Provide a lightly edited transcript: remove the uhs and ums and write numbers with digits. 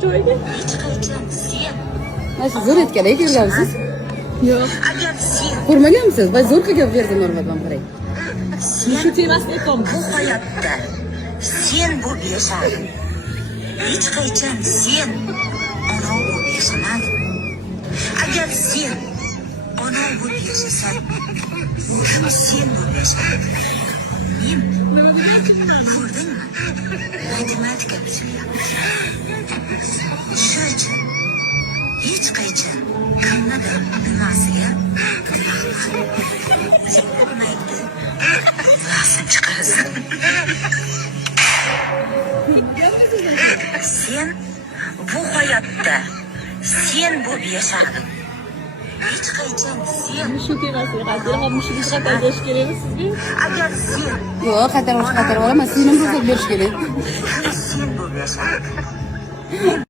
Hech qachon sen Mana shu zo'r etganlar kelgansiz. Yo'q. agar sen Ko'rmaganmisiz? Va zo'r qilgan verzi normatdan qarang. Shu temasida aytamiz. bu hayotda sen bo'lib yashading. Hech qachon sen ona bo'lib yashamading. Agar sen ona bo'lib yashasang, kim sen bo'lib yashaydi? Men ko'rdingmi? Matematika bizilyapti. Shuning uchun hech qachon kimnidir nimasiga mayli rasm chiqarasan. Sen bu hayotda sen bo'lib yashading. Hech qachon sen Shu temasida qanday ham mushukni qaytarish kerakmi sizga? agar sen Yo'q, qaytarib olaman. Singlim ruxsat berish kerak. sen bo'lib yashading.